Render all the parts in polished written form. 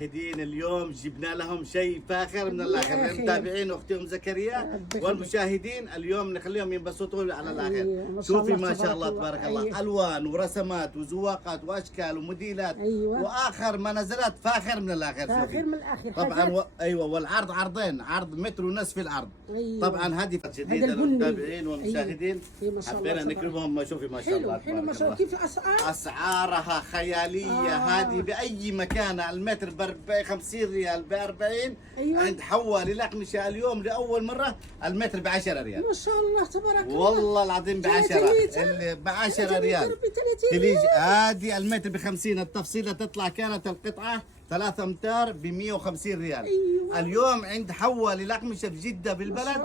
المشاهدين اليوم جبنا لهم شيء فاخر من الاخر. المتابعين اختي ام زكريا والمشاهدين اليوم نخليهم ينبسطوا على الاخر. شوفي ما شاء الله تبارك الله، الوان ورسمات وزواقات واشكال وموديلات. واخر ما نزلت فاخر من الاخر. فاخر من الاخر طبعا ايوه، والعرض عرضين، عرض متر ونص في العرض. طبعا هذه جديده للمتابعين والمشاهدين. حبينا نكرمهم. شوفي ما شاء الله حلو ما شاء الله. كيف الاسعار؟ اسعارها خياليه. هذه باي مكان المتر ب 50 ريال ب 40. عند حوالي الأقمشة اليوم لأول مرة المتر ب 10 ريال. ما شاء الله تبارك الله. والله العظيم ب 10 اللي ب 10 ريال. تليج هذه المتر ب 50. التفصيلة تطلع كانت القطعة 3 امتار ب 150 ريال. اليوم عند حول الأقمشة بجدة بالبلد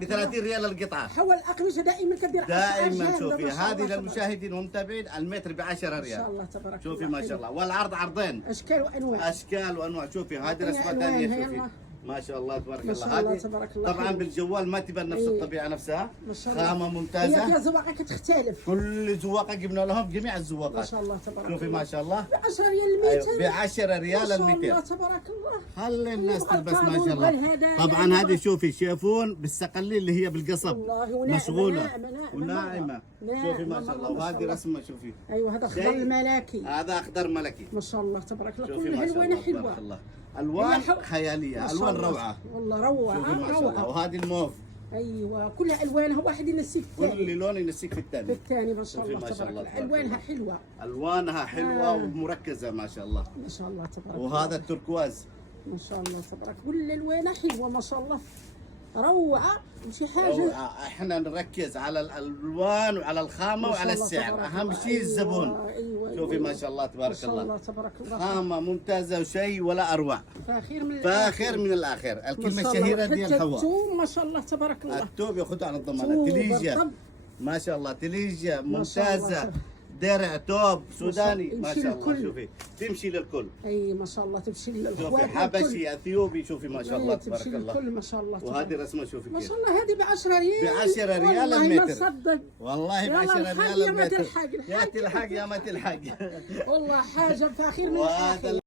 ب 30 ريال القطعة. حول الأقمشة دائما كبير. دائما شوفي هذه للمشاهدين والمتابعين المتر ب 10 ريال. ما شاء الله تبارك الله. شوفي ما شاء الله، والعرض عرضين. أشكال وأنواع. أشكال وأنواع. شوفي هذه رسمة ثانية. شوفي ما شاء الله تبارك الله. ما شاء الله تبارك الله. طبعا بالجوال ما تبان نفس الطبيعه نفسها. خامه ممتازه. هي فيها زواقه كتختلف. كل زواقه جبنا لهم جميع الزواقات. ما شاء الله تبارك الله. شوفي ما شاء الله ب 10 ريال المتر. ب 10 ريال ال 200. ما شاء الله تبارك الله. خلي الناس تلبس ما شاء الله. طبعا هذه شوفي شيفون بالسقلي اللي هي بالقصب مشغوله وناعمه. شوفي ما شاء الله. وهذه رسمه شوفي. ايوه هذا اخضر الملكي. هذا اخضر ملكي. ما شاء الله تبارك الله. كل الوان حلوه. الوان خياليه، الوان روعه والله روعه. شوفي ما شاء الله. وهذه الموف. ايوه كلها الوانها واحد ينسيك في الثاني. كل لون ينسيك في الثاني. في الثاني ما شاء الله تبارك الله. الوانها حلوه. الوانها حلوه ومركزه ما شاء الله. ما شاء الله تبارك الله. وهذا التركواز. ما شاء الله تبارك. كل الوانها حلوه ما شاء الله. روعه وشي حاجه. روعة. احنا نركز على الالوان وعلى الخامه وعلى السعر. اهم شيء الزبون. شوفي ما شاء الله تبارك الله. ما شاء الله تبارك الله. خامه ممتازه وشيء ولا اروع. فاخر من الاخر. الكلمه الشهيره ديال الهواء. ما شاء الله تبارك الله. التوب ياخذها على الضمانه. تليجيا ما شاء الله. تليجيا ممتازه. درع توب سوداني ما شاء الله. شوفي تمشي للكل. اي ما شاء الله تمشي للكل. شوفي حبشي اثيوبي. شوفي ما شاء الله تبارك الله. الكل ما شاء الله. وهذه رسمه شوفي ما شاء الله. هذه ب 10 ريال. ب 10 ريال المتر. والله ب 10 ريال المتر. يا تلحق يا تلحق يا ما تلحق. والله حاجه فاخر من الآخر.